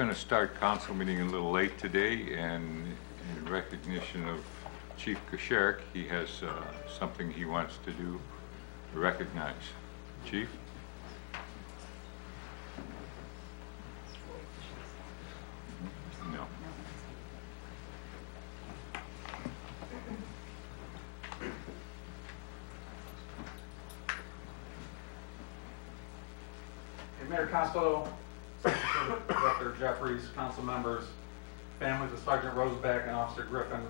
going to start council meeting a little late today, and in recognition of Chief Kusherick, he has something he wants to do to recognize. Chief? No. Mayor Costello, Director Jeffries, council members, families of Sergeant Roseback and Officer Griffin,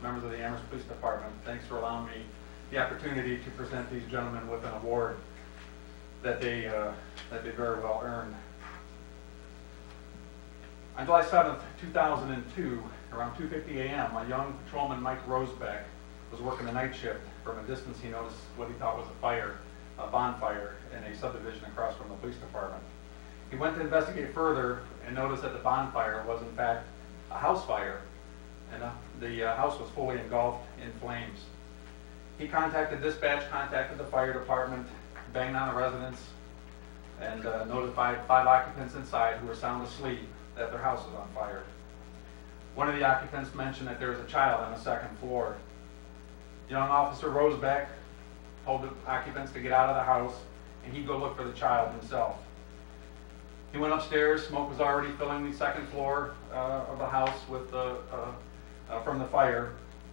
members of the Amherst Police Department, thanks for allowing me the opportunity to present these gentlemen with an award that they very well earned. On July 7th, 2002, around 2:50 a.m., a young patrolman, Mike Roseback, was working a night shift. From a distance, he noticed what he thought was a bonfire in a subdivision across from the police department. He went to investigate further and noticed that the bonfire was in fact a house fire, and the house was fully engulfed in flames. He contacted dispatch, contacted the fire department, banged on the residence, and notified 5 occupants inside who were sound asleep that their house was on fire. One of the occupants mentioned that there was a child on the 2nd floor. Young Officer Roseback told the occupants to get out of the house and he'd go look for the child himself. He went upstairs. Smoke was already filling the 2nd floor of the house with from the fire,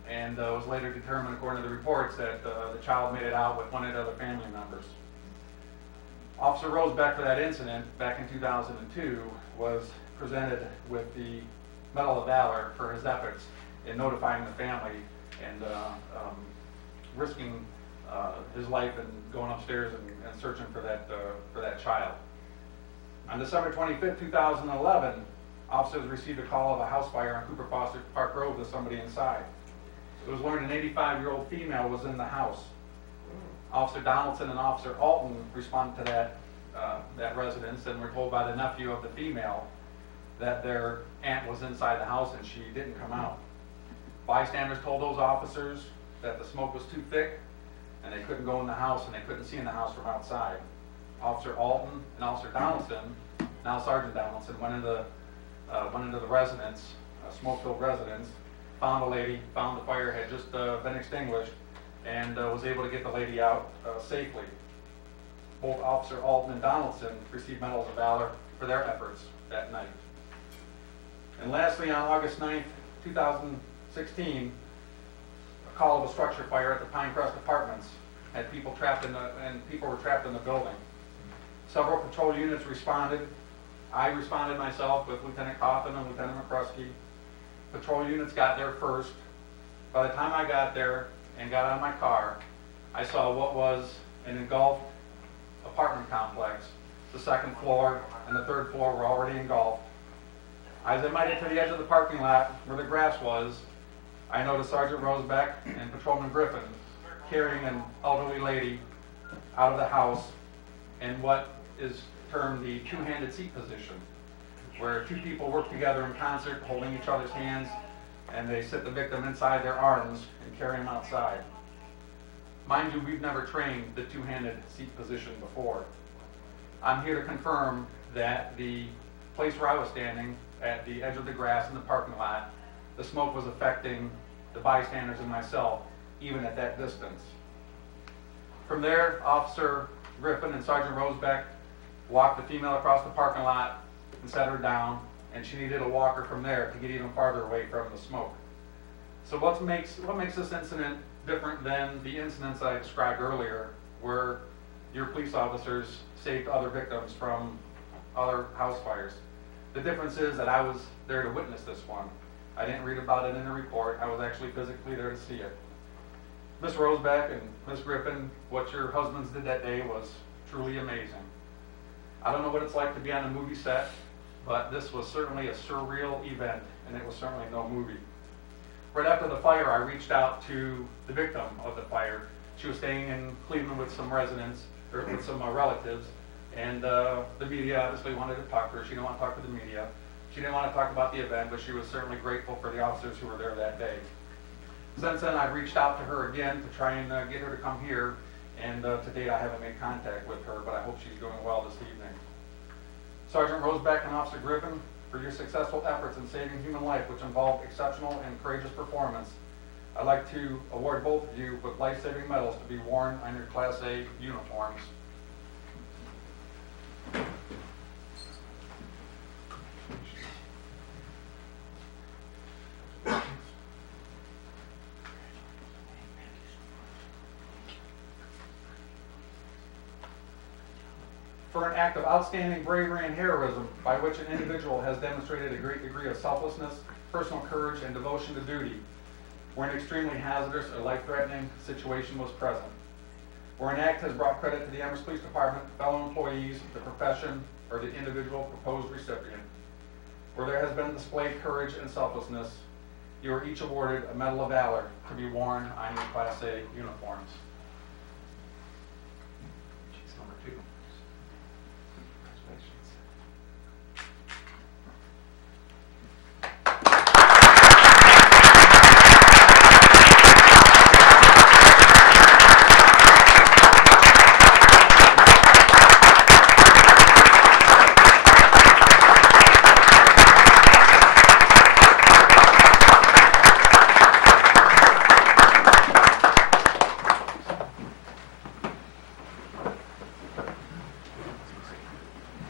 and was later determined, according to the reports, that the child made it out with one of the other family members. Officer Roseback, for that incident back in 2002, was presented with the Medal of Valor for his efforts in notifying the family and risking his life and going upstairs and searching for that child. On December 25th, 2011, officers received a call of a house fire on Cooper Foster Park Road with somebody inside. It was learned an 85-year-old female was in the house. Officer Donaldson and Officer Alton responded to that residence and were told by the nephew of the female that their aunt was inside the house and she didn't come out. Bystanders told those officers that the smoke was too thick and they couldn't go in the house and they couldn't see in the house from outside. Officer Alton and Officer Donaldson, now Sergeant Donaldson, went into the residence, smoke-filled residence, found a lady, found the fire had just been extinguished, and was able to get the lady out safely. Both Officer Alton and Donaldson received medals of valor for their efforts that night. And lastly, on August 9th, 2016, a call of a structure fire at the Pinecrest Apartments had people trapped people were trapped in the building. Several patrol units responded. I responded myself with Lieutenant Coffin and Lieutenant McCruskey. Patrol units got there first. By the time I got there and got out of my car, I saw what was an engulfed apartment complex. The 2nd floor and the 3rd floor were already engulfed. As I made it to the edge of the parking lot where the grass was, I noticed Sergeant Roseback and Patrolman Griffin carrying an elderly lady out of the house in what is termed the two-handed seat position, where 2 people work together in concert, holding each other's hands, and they sit the victim inside their arms and carry him outside. Mind you, we've never trained the two-handed seat position before. I'm here to confirm that the place where I was standing, at the edge of the grass in the parking lot, the smoke was affecting the bystanders and myself, even at that distance. From there, Officer Griffin and Sergeant Roseback walked the female across the parking lot and set her down, and she needed a walker from there to get even farther away from the smoke. So what makes this incident different than the incidents I described earlier, where your police officers saved other victims from other house fires? The difference is that I was there to witness this one. I didn't read about it in the report. I was actually physically there to see it. Ms. Roseback and Ms. Griffin, what your husbands did that day was truly amazing. I don't know what it's like to be on a movie set, but this was certainly a surreal event, and it was certainly no movie. Right after the fire, I reached out to the victim of the fire. She was staying in Cleveland with some residents, or with some relatives, and the media obviously wanted to talk to her. She didn't want to talk to the media. She didn't want to talk about the event, but she was certainly grateful for the officers who were there that day. Since then, I've reached out to her again to try and get her to come here, and to date I haven't made contact with her, but I hope she's doing well this evening. Sergeant Roseback and Officer Griffin, for your successful efforts in saving human life, which involved exceptional and courageous performance. I'd like to award both of you with life-saving medals to be worn on your Class A uniforms. For an act of outstanding bravery and heroism by which an individual has demonstrated a great degree of selflessness, personal courage, and devotion to duty, where an extremely hazardous or life-threatening situation was present. Where an act has brought credit to the Amherst Police Department, fellow employees, the profession, or the individual proposed recipient. Where there has been displayed courage and selflessness, you are each awarded a Medal of Valor to be worn on your Class A uniforms. Number 2. Congratulations.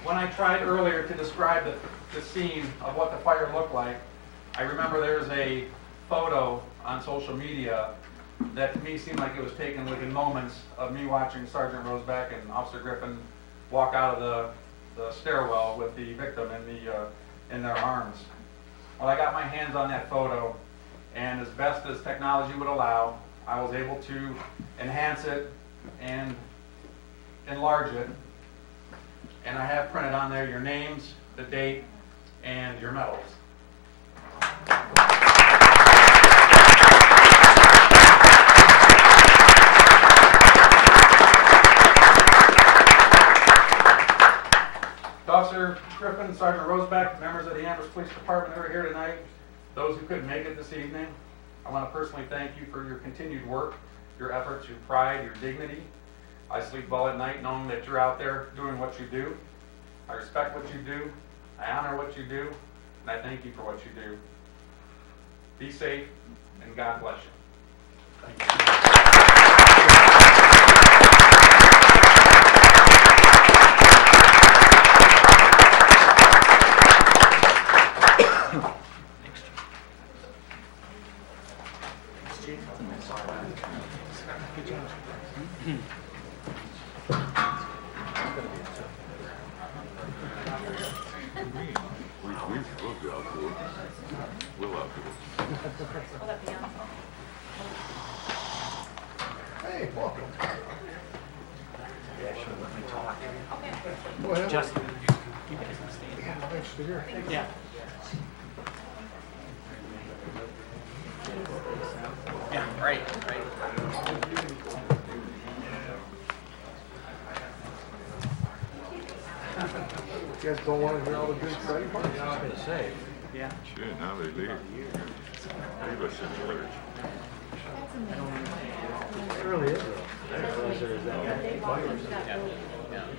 When I tried earlier to describe the scene of what the fire looked like, I remember there's a photo on social media that to me seemed like it was taken within moments of me watching Sergeant Rosebeck and Officer Griffin walk out of the stairwell with the victim in their arms. Well, I got my hands on that photo, and as best as technology would allow, I was able to enhance it and enlarge it. And I have printed on there your names, the date, and your medals. Officer Griffin, Sergeant Rosebeck, members of the Amherst Police Department who are here tonight, those who couldn't make it this evening, I want to personally thank you for your continued work, your efforts, your pride, your dignity. I sleep well at night knowing that you're out there doing what you do. I respect what you do, I honor what you do, and I thank you for what you do. Be safe, and God bless you. Thank you. Hey, welcome. Yeah, sure, let me talk. Go ahead. Justin. Yeah, thanks to hear. Yeah. Yeah, right. You guys don't want to hear all the good exciting parts? I was gonna say. Yeah. Sure, now they leave. Leave us in church. It really is. I didn't realize there was that many fires. Yeah. Yeah.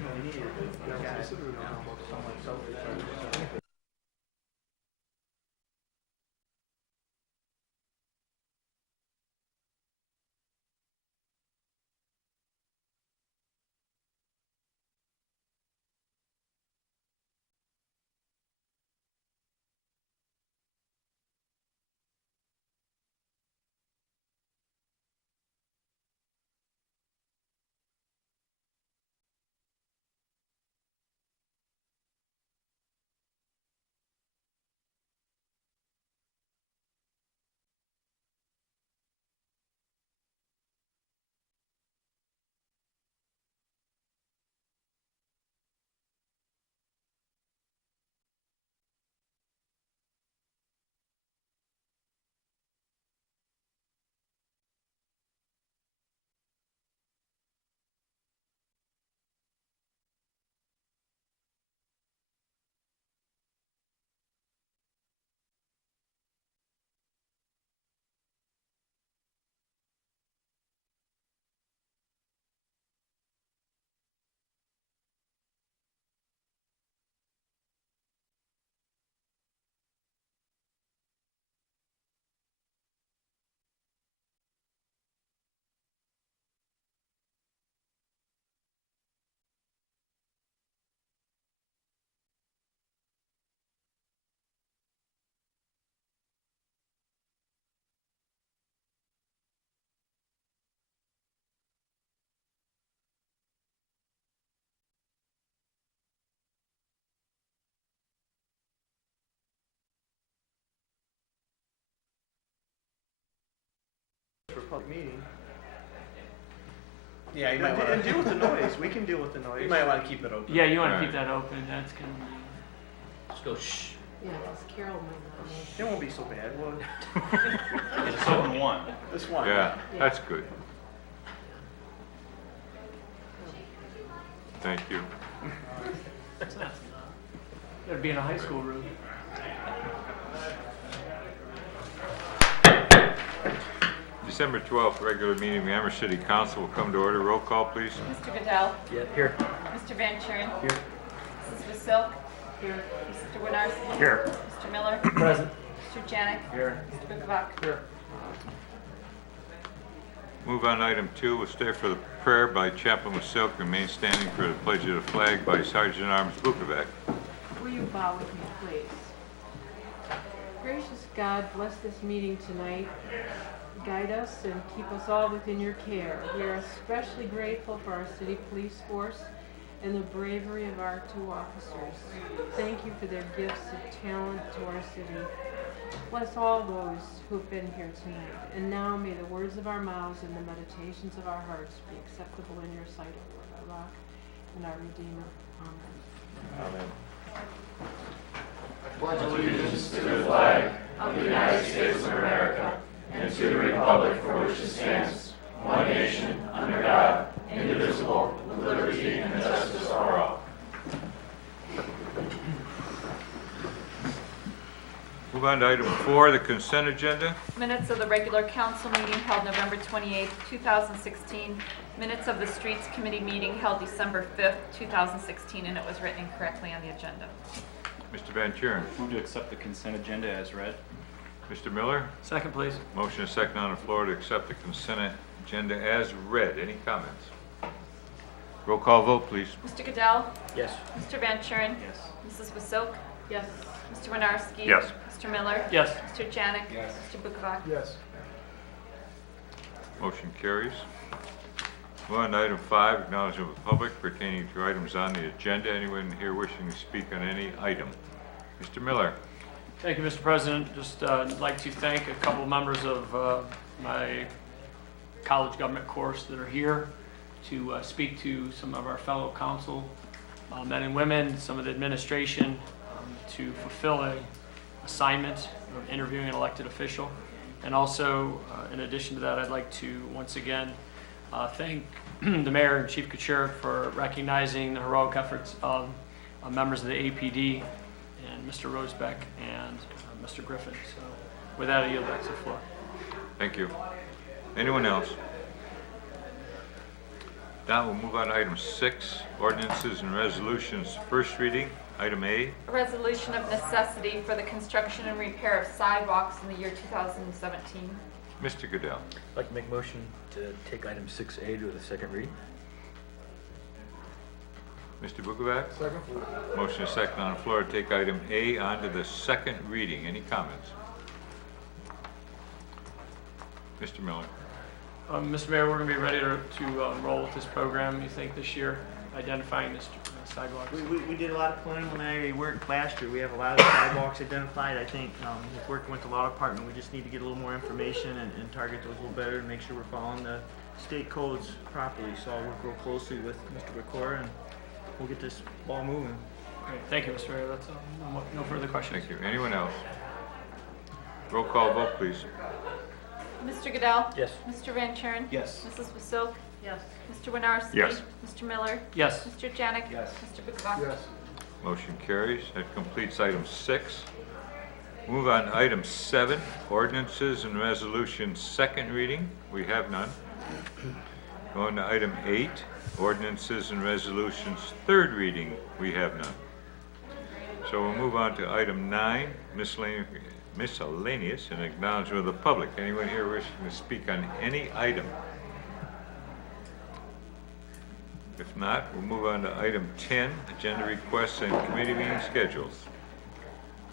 public meeting. Yeah, you And might and deal with the want noise. We can deal with the noise. you might want to keep it open. Yeah, you want to Right. keep that open. That's gonna be. Just go shh. Yeah, because Carol might not know. It won't be so bad. Well, It's open one. this one. Yeah, that's good. Thank you. That's not. Gotta be in a high school room. December 12th, regular meeting of the Amherst City Council will come to order. Roll call, please. Mr. Goodell. Yeah, here. Mr. Van Kuren. Here. Mrs. Vasil. Here. Mr. Winarski. Here. Mr. Miller. Present. Mr. Janik. Here. Mr. Bukovac. Here. Move on to item 2. We'll stay for the prayer by Chaplain Wasilk, remain standing for the pledge of the flag by Sergeant at Arms Bukovac. Will you bow with me, please? Gracious God, bless this meeting tonight. Guide us and keep us all within your care. We are especially grateful for our city police force and the bravery of our 2 officers. Thank you for their gifts of talent to our city. Bless all those who have been here tonight. And now may the words of our mouths and the meditations of our hearts be acceptable in your sight, O Lord, our rock and our Redeemer. Amen. Amen. Move on to item 4, the consent agenda. Minutes of the regular council meeting held November 28th, 2016. Minutes of the Streets Committee meeting held December 5th, 2016, and it was written incorrectly on the agenda. Mr. Van Kuren. Move to accept the consent agenda as read. Mr. Miller. Second, please. Motion is second on the floor to accept the consent agenda as read. Any comments? Roll call vote, please. Mr. Goodell. Yes. Mr. Van Kuren. Yes. Mrs. Vasilk. Yes. Mr. Winarski. Yes. Mr. Miller. Yes. Mr. Janik. Yes. Mr. Bukovac. Yes. Motion carries. Move on to item 5, acknowledgement of the public pertaining to items on the agenda. Anyone here wishing to speak on any item? Mr. Miller. Thank you, Mr. President. Just like to thank a couple members of my college government course that are here to speak to some of our fellow council men and women, some of the administration, to fulfill a assignment of interviewing an elected official. And also, in addition to that, I'd like to once again thank the mayor and Chief Kucherick for recognizing the heroic efforts of members of the APD and Mr. Rosebeck and Mr. Griffin. So with that, I yield back to the floor. Thank you. Anyone else? Now we'll move on to item 6, ordinances and resolutions. First reading, item A. A resolution of necessity for the construction and repair of sidewalks in the year 2017. Mr. Goodell. I'd like to make a motion to take item 6A to the second reading. Mr. Bukovac. Second. Motion is second on the floor to take item A on to the second reading. Any comments? Mr. Miller. Mr. Mayor, we're going to be ready to roll with this program, you think, this year, identifying this sidewalks? We did a lot of preliminary work last year. We have a lot of sidewalks identified. I think with working with the law department, we just need to get a little more information and target those a little better and make sure we're following the state codes properly. So I'll work real closely with Mr. Bacora and we'll get this ball moving. Great. Thank you, Mr. Mayor. That's no further questions. Thank you. Anyone else? Roll call vote, please. Mr. Goodell. Yes. Mr. Van Kuren. Yes. Mrs. Vasilk. Yes. Mr. Winarski. Yes. Mr. Miller. Yes. Mr. Janik. Yes. Mr. Bukovac. Motion carries. That completes item 6. Move on to item 7, ordinances and resolutions, second reading. We have none. Going to item 8, ordinances and resolutions, third reading. We have none. So we'll move on to item 9, miscellaneous and acknowledgement of the public. Anyone here wishing to speak on any item? If not, we'll move on to item 10, agenda requests and committee meeting schedules.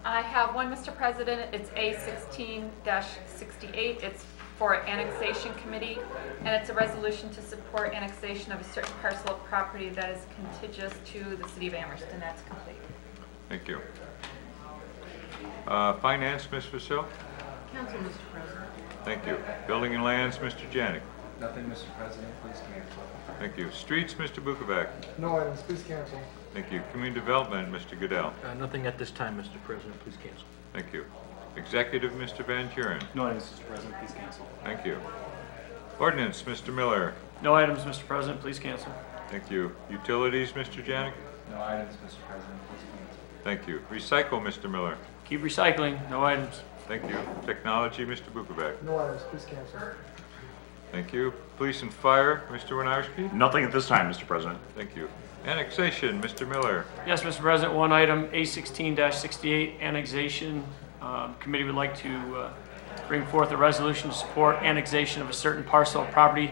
I have one, Mr. President. It's A16-68. It's for annexation committee, and it's a resolution to support annexation of a certain parcel of property that is contiguous to the city of Amherst, and that's complete. Thank you. Finance, Ms. Vasil? Council, Mr. President. Thank you. Building and Lands, Mr. Janik. Nothing, Mr. President, please cancel. Thank you. Streets, Mr. Bukovac. No items, please cancel. Thank you. Community Development, Mr. Goodell. Nothing at this time, Mr. President, please cancel. Thank you. Executive, Mr. Van Kuren. No items, Mr. President, please cancel. Thank you. Ordinance, Mr. Miller. No items, Mr. President, please cancel. Thank you. Utilities, Mr. Janik. No items, Mr. President, please cancel. Thank you. Recycle, Mr. Miller. Keep recycling, no items. Thank you. Technology, Mr. Bukovac. No items, please cancel. Thank you. Police and Fire, Mr. Winarski. Nothing at this time, Mr. President. Thank you. Annexation, Mr. Miller. Yes, Mr. President, one item, A16-68, annexation. Committee would like to bring forth a resolution to support annexation of a certain parcel of property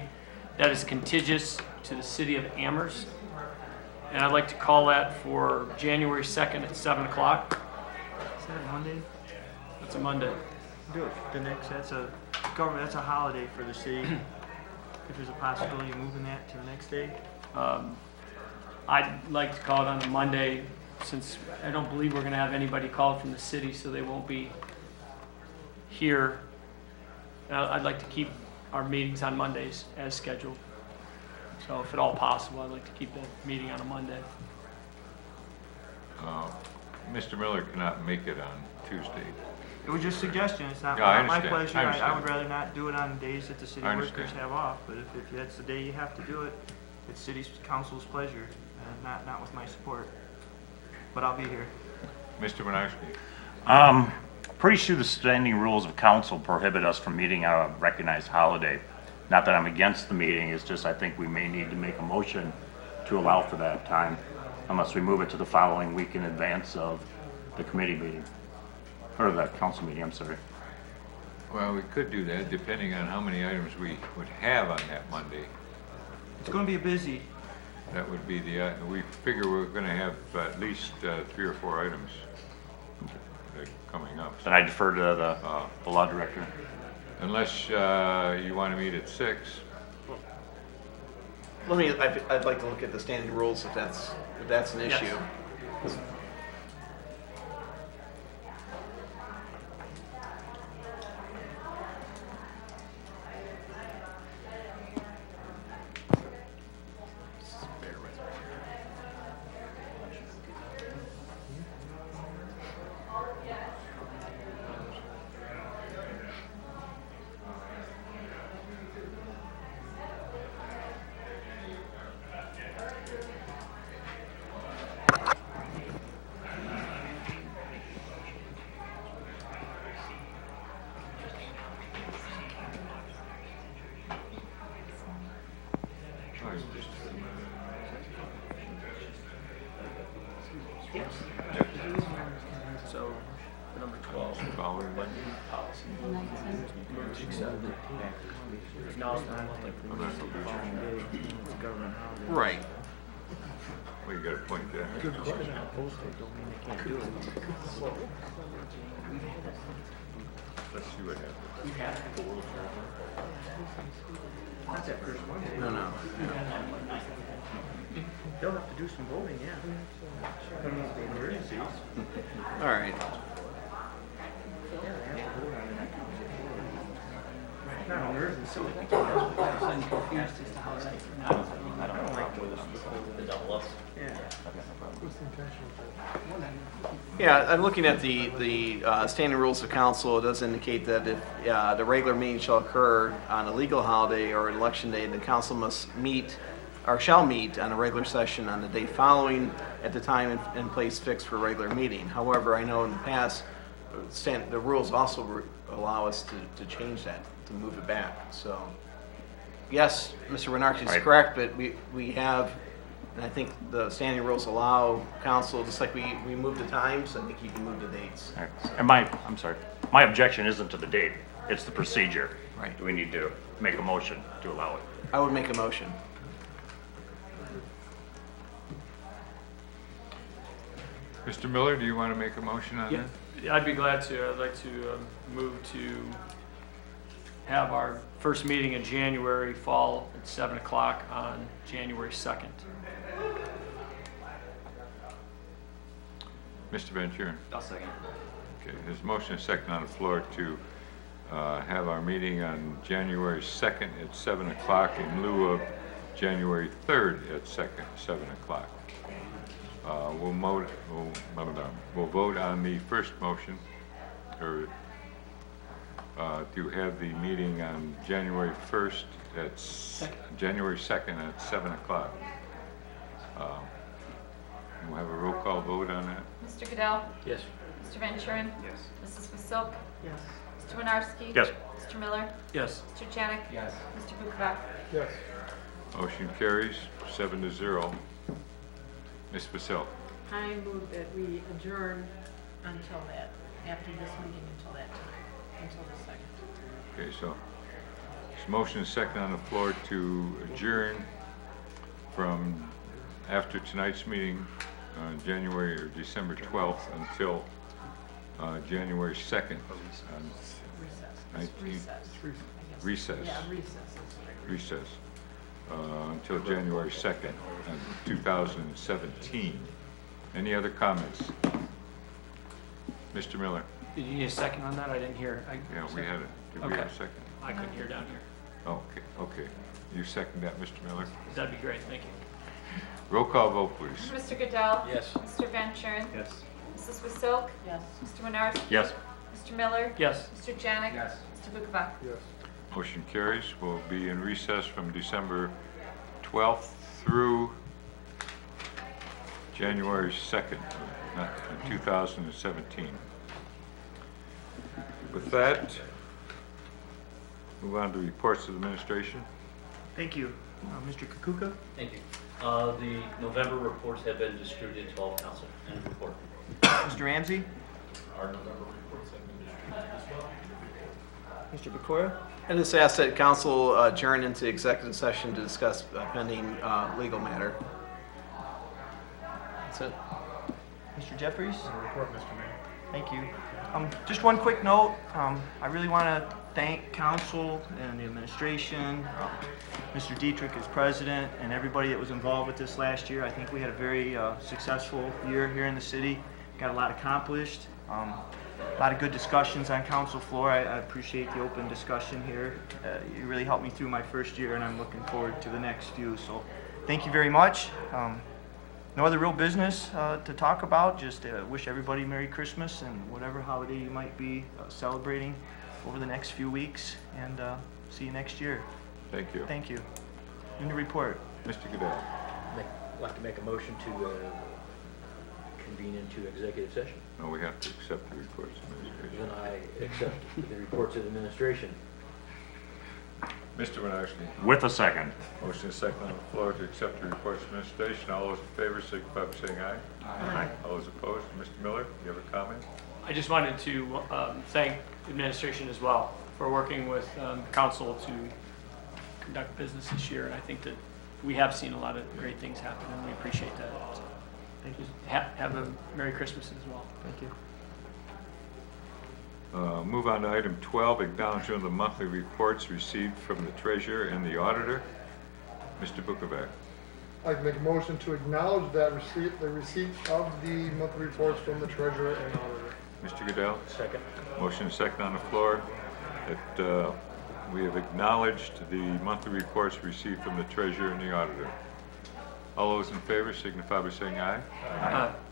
that is contiguous to the city of Amherst. And I'd like to call that for January 2nd at 7 o'clock. Is that Monday? That's a Monday. Do it. The next, that's a that's a holiday for the city. If there's a possibility of moving that to the next day. I'd like to call it on a Monday, since I don't believe we're gonna have anybody called from the city, so they won't be here. I'd like to keep our meetings on Mondays as scheduled. So if at all possible, I'd like to keep that meeting on a Monday. Mr. Miller cannot make it on Tuesday. It was just suggestion, it's not Yeah, I not my understand. pleasure. I I understand. would rather not do it on days that the city I workers understand. have off, but if that's the day you have to do it, it's city council's pleasure, not with my support. But I'll be here. Mr. Winarski. Pretty sure the standing rules of council prohibit us from meeting on a recognized holiday. Not that I'm against the meeting, it's just I think we may need to make a motion to allow for that time, unless we move it to the following week in advance of the committee meeting, or the council meeting, I'm sorry. Well, we could do that depending on how many items we would have on that Monday. It's gonna be busy. That would be the, we figure we're gonna have at least 3 or 4 items coming up. Then I defer to the law director. Unless you want to meet at 6. I'd like to look at the standing rules if that's an Yes. issue. So, number 12. Following Monday. Right. Well, you got to point that. Good question. Posted don't mean they can't do it. Let's see what happens. Not that first Monday. No. They'll have to do some voting, yeah. But not the emergencies. All right. Yeah, they have to vote on it. Not an emergency. I don't like those. Yeah. Yeah, I'm looking at the standing rules of council. It does indicate that if the regular meeting shall occur on a legal holiday or an election day, the council must meet or shall meet on a regular session on the day following at the time and place fixed for a regular meeting. However, I know in the past, the rules also allow us to change that, to move it back. So, yes, Mr. Winarski is Right. correct, but we have, and I think the standing rules allow council, just like we move the times, I think you can move the dates. And I'm sorry, my objection isn't to the date, it's the procedure. Right. Do we need to make a motion to allow it? I would make a motion. Mr. Miller, do you want to make a motion on Yeah. that? I'd be glad to. I'd like to move to have our first meeting in January fall at 7 o'clock on January 2nd. Mr. Van Kuren. I'll second. Okay, there's a motion and second on the floor to have our meeting on January 2nd at 7 o'clock in lieu of January 3rd at 7 o'clock. We'll vote on the first motion, or to have the meeting on January 1st January 2nd at 7 o'clock. We'll have a roll call vote on that. Mr. Goodell? Yes. Mr. Van Kuren? Yes. Mrs. Wasilk? Yes. Mr. Winarski? Yes. Mr. Miller? Yes. Mr. Janik? Yes. Mr. Bukovac? Yes. Motion carries 7-0. Ms. Vasil. I move that we adjourn until that, after this meeting until that time, until the 2nd. Okay, so there's motion and second on the floor to adjourn from after tonight's meeting, January or December 12th until January 2nd. Recess. Yeah, Recess. Until January 2nd, 2017. Any other comments? Mr. Miller? Did you need a second on that? I didn't hear. Yeah, we had it. Did we have a Okay. second? I couldn't hear down here. Okay. You second that, Mr. Miller? That'd be great, thank you. Roll call vote, please. Mr. Goodell? Yes. Mr. Van Kuren? Yes. Mrs. Wasilk? Yes. Mr. Winarski? Yes. Mr. Miller? Yes. Mr. Janik? Yes. Mr. Bukovac? Yes. Motion carries. We'll be in recess from December 12th through January 2nd, 2017. With that, move on to reports of administration. Thank you. Mr. Kukuka? Thank you. The November reports have been distributed to all council. End of report. Mr. Ramsey? Our November reports have been distributed as well. Mr. Pecora? I just ask that council adjourn into executive session to discuss pending legal matter. That's it. Mr. Jeffries? Report, Mr. Mayor. Thank you. Just one quick note. I really want to thank council and the administration, Mr. Dietrich as president, and everybody that was involved with this last year. I think we had a very successful year here in the city. Got a lot accomplished. A lot of good discussions on council floor. I appreciate the open discussion here. You really helped me through my first year, and I'm looking forward to the next few. So thank you very much. No other real business to talk about. Just wish everybody Merry Christmas and whatever holiday you might be celebrating over the next few weeks. And see you next year. Thank you. Thank you. In the report. Mr. Goodell. I'd like to make a motion to convene into executive session. No, we have to accept the reports of administration. Then I accept the reports of administration. Mr. Winarski. With a second. Motion is second on the floor to accept the reports of administration. All those in favor signify by saying aye. Aye. All those opposed? Mr. Miller, you have a comment? I just wanted to thank the administration as well for working with council to conduct business this year. And I think that we have seen a lot of great things happen, and we appreciate that. So, Thank you. have a Merry Christmas as well. Thank you. Move on to item 12, acknowledgement of the monthly reports received from the treasurer and the auditor. Mr. Bukovac. I'd like to make a motion to acknowledge the receipt of the monthly reports from the treasurer and auditor. Mr. Goodell. Second. Motion is second on the floor that we have acknowledged the monthly reports received from the treasurer and the auditor. All those in favor signify by saying aye.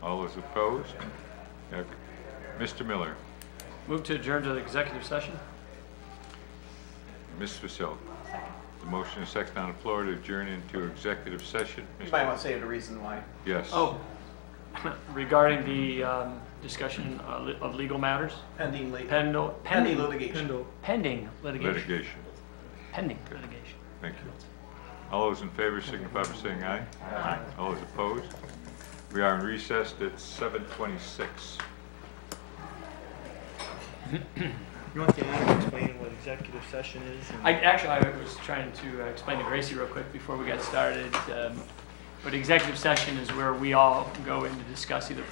All those opposed? Mr. Miller. Move to adjourn to the executive session. Ms. Vasil. The motion is second on the floor to adjourn into executive session. You might want to say the reason why. Yes. Oh, regarding the discussion of legal matters? Pending Pending litigation. Pending litigation. Litigation. Pending litigation. Thank you. All those in favor signify by saying aye. Aye. All those opposed? We are in recess at 7:26. You want to explain what executive session is? And I was trying to explain to Gracie real quick before we got started. But executive session is where we all go in to discuss either